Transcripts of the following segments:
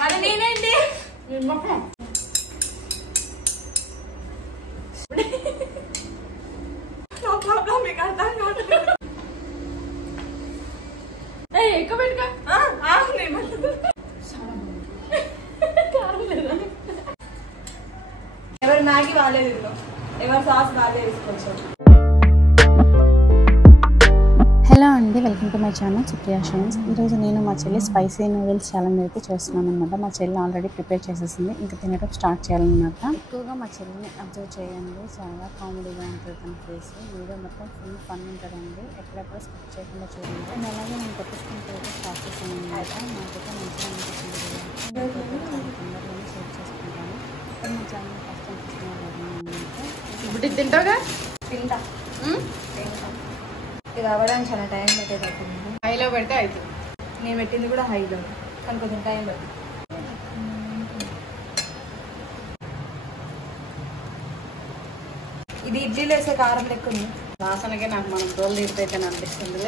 మరి నేనేంటి ప్రాబ్లం మీకు అర్థం కావట్లేదు. ఎక్కువ పెట్టుగా ఎవరు మ్యాగీ బాగాలేదు, ఎవరు సాస్ బాగాలేదు తీసుకోవచ్చు. హలో అండి, welcome to my channel Supriya shines. ఈరోజు నేను మా చెల్లి స్పైసీ నూడిల్స్ ఛాలెంజ్ అయితే చేస్తున్నాను అనమాట. మా చెల్లి ఆల్రెడీ ప్రిపేర్ చేసేసింది, ఇంకా తినడం స్టార్ట్ చేయాలన్నమాట. ఎక్కువగా మా చెల్లిని అబ్జర్వ్ చేయండి, చాలా కామెడీగా ఉంటుంది తన ఫేస్. వీడియో మొత్తం ఫుల్ ఫన్ ఉంటుందండి, ఎక్కడెక్కడ స్కిప్ చేయకుండా చూడండి. అండ్ అలాగే నేను కొట్టించుకుంటూ స్టార్ట్ చేసాను అనమాట. నాకైతే మంచిగా అనిపించింది. తొందరగానే షేర్ చేసుకుంటాను. మా ఛానల్ ఫస్ట్ టైం చూస్తున్నాను. ఇప్పుడు తింటావుగా? తింటా. ఇది అవ్వడానికి చాలా టైం పెట్టేటట్టుంది. హైలో పెడితే అవుతుంది. నేను పెట్టింది కూడా హైలో, కానీ కొంచెం టైం పడుతుంది. ఇది ఇడ్లీలో వేసే కారం లెక్క ఉంది. వాసనకే నాకు మనం తోలు తీరితే అనిపిస్తుంది.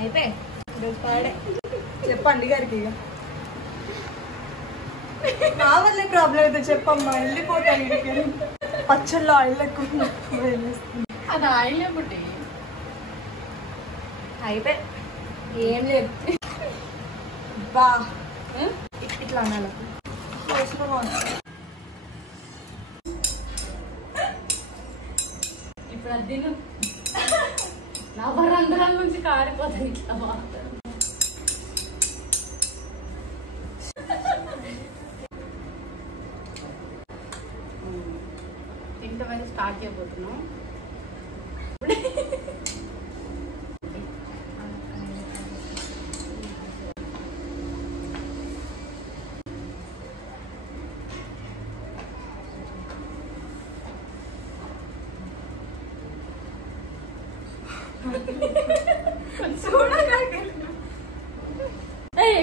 అయిపోయి ఈరోజు పాడే చెప్పండి గారికి. ఇక నా వల్లే ప్రాబ్లం అయితే చెప్పమ్మా, వెళ్ళిపోతాను. ఇంటికి పచ్చళ్ళు ఆయిల్ ఎక్కువ అది ఆయిల్ బుట్టి అయిపోయి ఏం లేదు. బా ఇట్లా అనాలి. ఇప్పుడు అది నా బరంధ్రాల నుంచి కారిపోతుంది. ఇట్లా బాగుంటుంది. తింటే స్టార్ట్ చేయబోతున్నాం.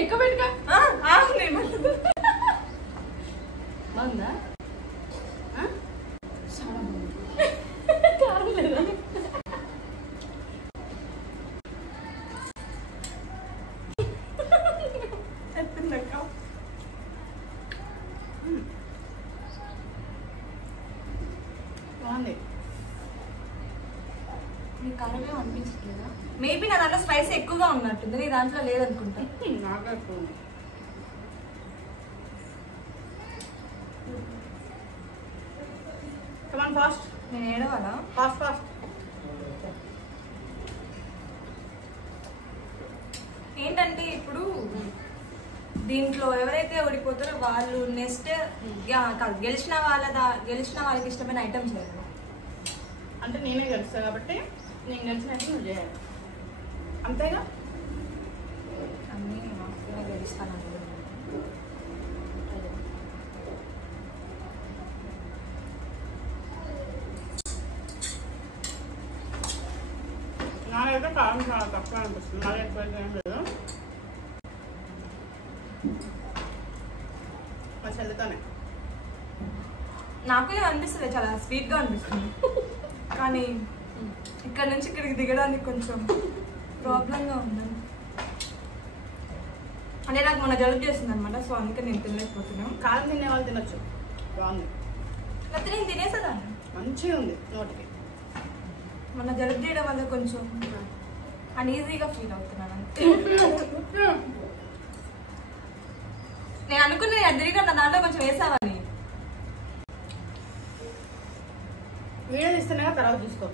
ఎక్కువ పెట్టుగా బాగుందా? కారం లేదా? బాగుంది. నీ కారమే అనిపించట్లేదా? మేబీ నా దాంట్లో స్పైసీ ఎక్కువగా ఉన్నట్టుంది, నీ దాంట్లో లేదనుకుంటా. నాకు కమాన్ ఫాస్ట్. నేను ఏడవాలా? Fast fast. ఏంటంటే ఇప్పుడు దీంట్లో ఎవరైతే ఓడిపోతారో వాళ్ళు నెక్స్ట్ గెలిచిన వాళ్ళకి ఇష్టమైన ఐటమ్ చేయాలి. అంటే నేనే గెలుస్తా కాబట్టి నేను గెలిచినట్టు నువ్వు చేయాలి, అంతేగా? అన్నీ గెలుస్తాను. నాకైతే కారం చాలా తక్కువ అనిపిస్తుంది, మళ్ళీ ఎక్కువ ఏం లేదు. మా చెల్లితోనే నాకు అనిపిస్తుంది, చాలా స్వీట్గా అనిపిస్తుంది. కానీ ఇక్కడ నుంచి ఇక్కడికి దిగడానికి కొంచెం ప్రాబ్లంగా ఉందండి. అంటే నాకు మొన్న జలుబు చేస్తుంది అనమాట, సో అందుకే నేను తినలేకపోతున్నాను. కారం తినే వాళ్ళు తినొచ్చు, బాగుంది. లేకపోతే నేను తినేసేదాన్ని. మంచిగా ఉంది నోటికి. మొన్న జలుబు చేయడం వల్ల కొంచెం అన్ఈజీగా ఫీల్ అవుతున్నాను అంతే. నేను అనుకున్నా ఎదురుగా నా దాంట్లో కొంచెం వేసావని. వీడియో తీస్తేనే తర్వాత చూసుకో.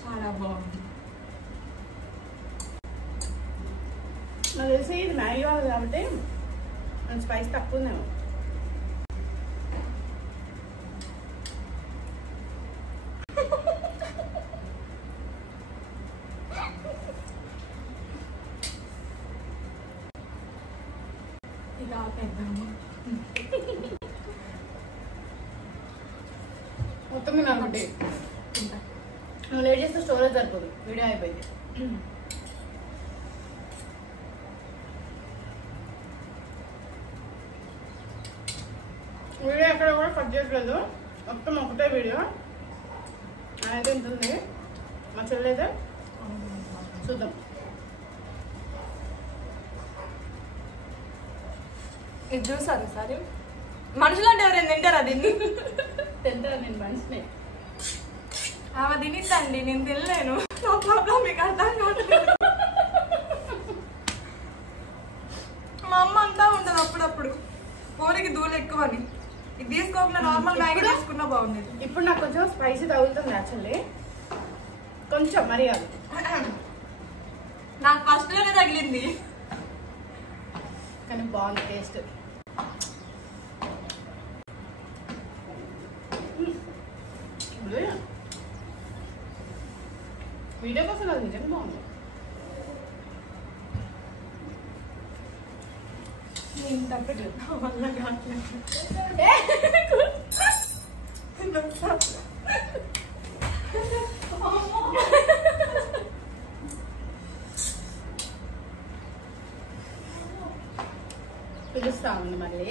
చాలా బాగుంది. నాకు తెలిసి ఇది మ్యాగీ వాళ్ళు కాబట్టి కొంచెం స్పైస్ తక్కువ ఉందేమో. మొత్తం మీద అనుకుంటే నువ్వు లేట్ చేస్తే స్టోరేజ్ సరిపోదు, వీడియో అయిపోయింది. వీడియో ఎక్కడ కూడా కట్ చేయట్లేదు, మొత్తం ఒకటే వీడియో. అయితే ఉంటుంది మా చెల్లి అయితే చూద్దాం. ఇది చూసారు సరే మనుషులు అంటే ఎవరైనా తింటారా దీన్ని? తింటారా? నేను మనిషిని. ఆమె తినిద్దండి, నేను తినలేను. నా ప్రాబ్లం మీకు అర్థం కావట్లేదు. మా అమ్మ అంతా ఉంటుంది అప్పుడప్పుడు కోరికి దూలు ఎక్కువని. ఇది తీసుకోకుండా నార్మల్ మ్యాగీ తీసుకున్నా బాగుండేది. ఇప్పుడు నాకు కొంచెం స్పైసీ తగులుతుంది యాక్చువల్లీ, కొంచెం మరి కాదు. నాకు ఫస్ట్ లోనే తగిలింది కానీ బాగుంది టేస్ట్. వీడియో కోసం అది నిజంగా బాగుంది. నేను తప్పట్లేదు వల్ల కావట్లేదు. పిలుస్తా ఉంది మళ్ళీ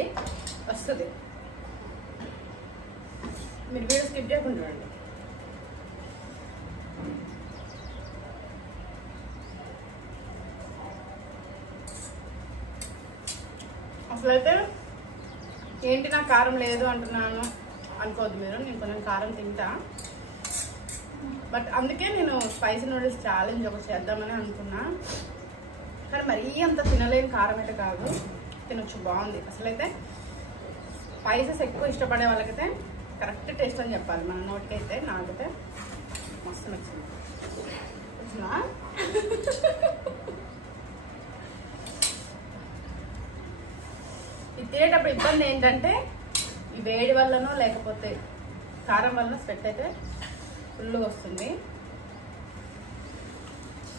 వస్తుంది. మీరు వీడియో స్కిప్ చేయకుండా రండి. అసలైతే ఏంటి నాకు కారం లేదు అంటున్నాను అనుకోవద్దు మీరు, నేను కొంచెం కారం తింటా. బట్ అందుకే నేను స్పైసీ నూడిల్స్ ఛాలెంజ్ ఒకటి చేద్దామని అనుకున్నా. కానీ మరీ అంత తినలేని కారం అయితే కాదు, తినొచ్చు, బాగుంది. అసలైతే స్పైసెస్ ఎక్కువ ఇష్టపడే వాళ్ళకైతే కరెక్ట్ టేస్ట్ అని చెప్పాలి. మన నోటికైతే నాకైతే మస్తు నచ్చింది. ఇది తినేటప్పుడు ఇబ్బంది ఏంటంటే ఈ వేడి వల్లనో లేకపోతే కారం వలన స్వెట్ అయితే ఫుల్గా వస్తుంది.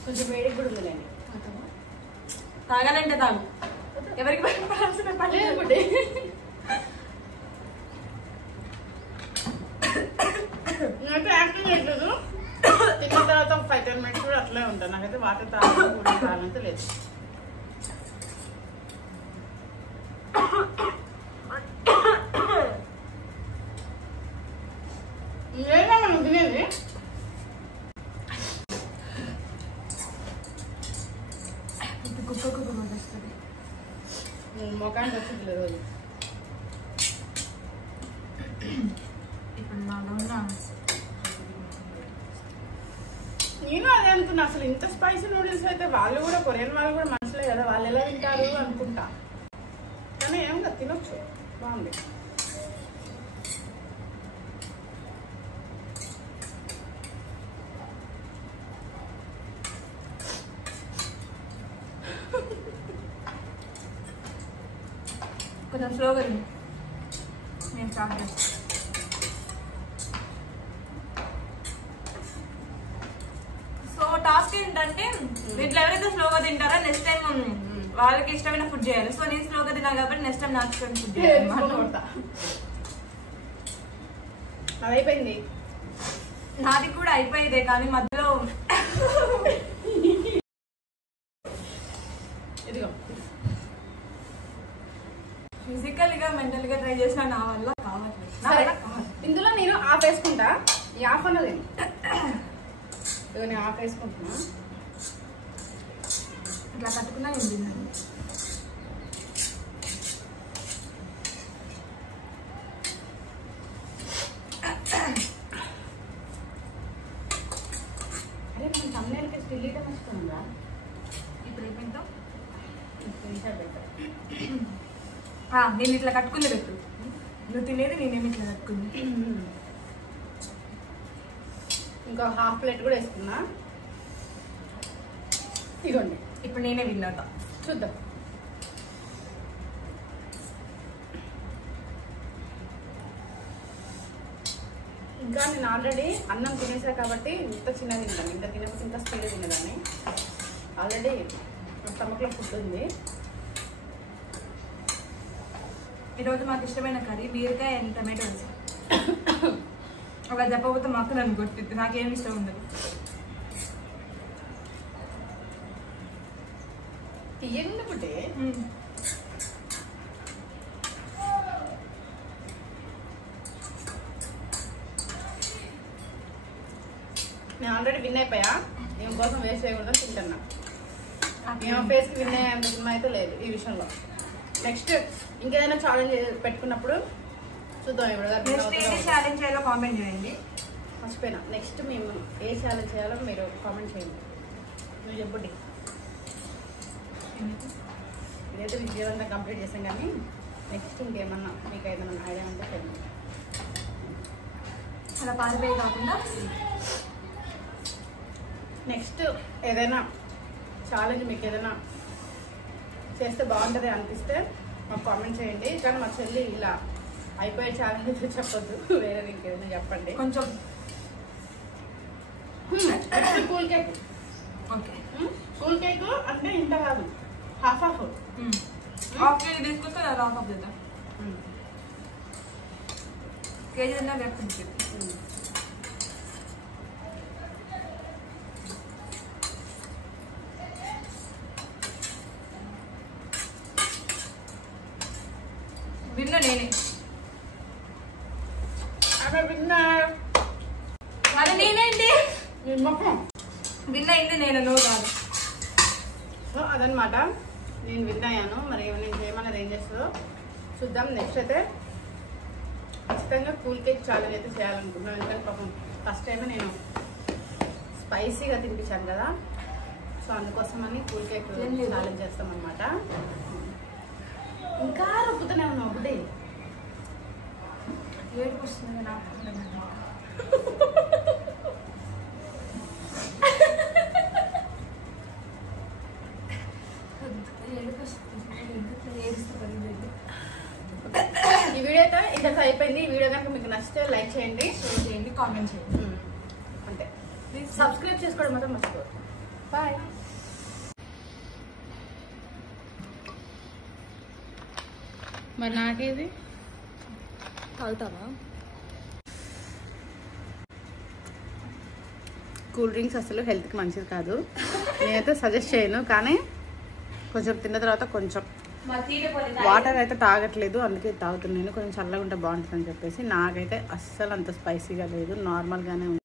కొంచెం వేడికి కూడా ఉంది. నేను తాగాలంటే తాగు, ఎవరికి భయపడాల్సిన పని లేదు. నేనైతే యాక్టింగ్ చేయట్లేదు, తిన్న తర్వాత ఒక 5-10 minutes కూడా అట్లే ఉంటాను. నాకైతే వాటర్ తాగాలంటే లేదు. ఏదా మనం తినేది? కుక్కకు వస్తుంది మొఖానికి వచ్చింది రోజు. ఇప్పుడు నాలో ఉన్న నేను అదే అనుకున్నా, అసలు ఇంత స్పైసీ నూడిల్స్ అయితే వాళ్ళు కూడా కొరియన్ వాళ్ళు కూడా మనుషులే కదా, వాళ్ళు ఎలా తింటారు అనుకుంటా. కానీ ఏం కదా, తినొచ్చు, బాగుంది. కొంచెం స్లోగా నేను స్టార్ట్ చేస్తాను. సో టాస్క్ ఏంటంటే వీటిలో ఎవరైతే స్లోగా తింటారో నెక్స్ట్ టైం వాళ్ళకి ఇష్టమైన ఫుడ్ చేయాలి. సో నేను స్లోగా తిన్నా కాబట్టి నెక్స్ట్ టైం నాకు ఇష్టమైన ఫుడ్ చేయాలి. అది అయిపోయింది. నాది కూడా అయిపోయేదే, కానీ మధ్యలో ఇదిగో ఫిజికల్గా మెంటల్గా ట్రై చేసిన నా వల్ల కావట్లేదు. ఇందులో నేను ఆఫ్ వేసుకుంటా. ఈ ఆఫ్ అన్నది ఇదిగో నేను ఆఫ్ వేసుకుంటున్నా. ఇట్లా కట్టుకున్నా ఏం తిన్నాను. అరే మన తమ్ముళ్ళకి స్టిల్ ఇటం వస్తుందా? ఇప్పుడు ఏమైందో బెటర్. నేను ఇట్లా కట్టుకుంది పెట్టు, నువ్వు తినేది నేనేమి ఇట్లా కట్టుకుంది. ఇంకో హాఫ్ ప్లేట్ కూడా వేసుకున్నా. ఇదిగోండి, ఇప్పుడు నేనే విన్నాక చూద్దాం. ఇంకా నేను ఆల్రెడీ అన్నం తినేసా కాబట్టి ఇంత చిన్నగా తింటాను. ఇంత తినకపోతే ఇంకా స్పీడ్గా తినేదాన్ని. ఆల్రెడీ స్టమక్లో ఫుడ్ ఉంది. ఈరోజు మాకు ఇష్టమైన కర్రీ బీరకాయ అండ్ టమాటోస్. అలా చెప్పకపోతే మాకు నన్ను కొట్టిద్ది, నాకేమి ఇష్టం ఉండదు. ఎందుకంటే నేను ఆల్రెడీ విన్ అయిపోయా, ఏం కోసం వేస్ట్ చేయకూడదని తింటున్నా. మేము ఫేస్కి విన్ అయ్యేంత సినిమా అయితే లేదు ఈ విషయంలో. నెక్స్ట్ ఇంకేదైనా ఛాలెంజ్ పెట్టుకున్నప్పుడు చూద్దాం. ఇప్పుడు ఛాలెంజ్ చేయాలో కామెంట్ చేయండి. మర్చిపోయినా, నెక్స్ట్ మేము ఏ ఛాలెంజ్ చేయాలో మీరు కామెంట్ చేయండి. నువ్వు చెప్పుడి. ఇదైతే విజయవంతంగా కంప్లీట్ చేసాం, కానీ నెక్స్ట్ ఇంకేమన్నా మీకు ఏదైనా ఐడియా ఉంటే చెప్పండి. అలా పారిపోయి కాకుండా నెక్స్ట్ ఏదైనా ఛాలెంజ్ మీకు ఏదైనా చేస్తే బాగుంటుంది అనిపిస్తే మాకు కామెంట్ చేయండి. కానీ మా చెల్లి ఇలా అయిపోయే ఛాలెంజ్ అయితే చెప్పొద్దు, వేరే ఇంకేదైనా చెప్పండి. కొంచెం cool cake. Okay, cool cake అంటే ఇంత కాదు, హాఫ్ హాఫ్ కేజీ తీసుకొస్తే హాఫ్ ఆఫ్ చేద్దాం. కేజీ తిన్నా వేపుకుంటుంది. విన్న నేనే అక్కడ విన్నా మరి నేనేంటి మీ మొక్కం విన్న అయింది నేను, నువ్వు కాదు. సో అదనమాట, నేను విన్ అయ్యాను. మరి నేను చేయమన్నది ఏం చేస్తుందో చూద్దాం. నెక్స్ట్ అయితే ఖచ్చితంగా కూల్ కేక్ ఛాలెంజ్ అయితే చేయాలనుకుంటున్నాను. ఎందుకంటే పాపం ఫస్ట్ టైం నేను స్పైసీగా తినిపించాను కదా, సో అందుకోసమని కూల్ కేక్ ఛాలెంజ్ చేస్తాం అనమాట. ఇంకా రుబ్బుతూనే ఉన్నావు బుడ్డే. ఏడుపు వస్తుంది నాకు. ఈ వీడియో అయితే ఇంతకు అయిపోయింది. ఈ వీడియో కనుక మీకు నచ్చితే లైక్ చేయండి, షేర్ చేయండి, కామెంట్ చేయండి. అంతే. సబ్స్క్రైబ్ చేసుకోవడం మాత్రం మర్చిపోవద్దు. బాయ్. మరి నాకేది తాగుతావా? కూల్ డ్రింక్స్ అసలు హెల్త్కి మంచిది కాదు, నేనైతే సజెస్ట్ చేయను. కానీ కొంచెం తిన్న తర్వాత కొంచెం వాటర్ అయితే తాగట్లేదు, అందుకే తాగుతున్నాను. కొంచెం చల్లగా ఉంటే బాగుంటుందని చెప్పేసి. నాకైతే అస్సలు అంత స్పైసీగా లేదు, నార్మల్గానే ఉంది.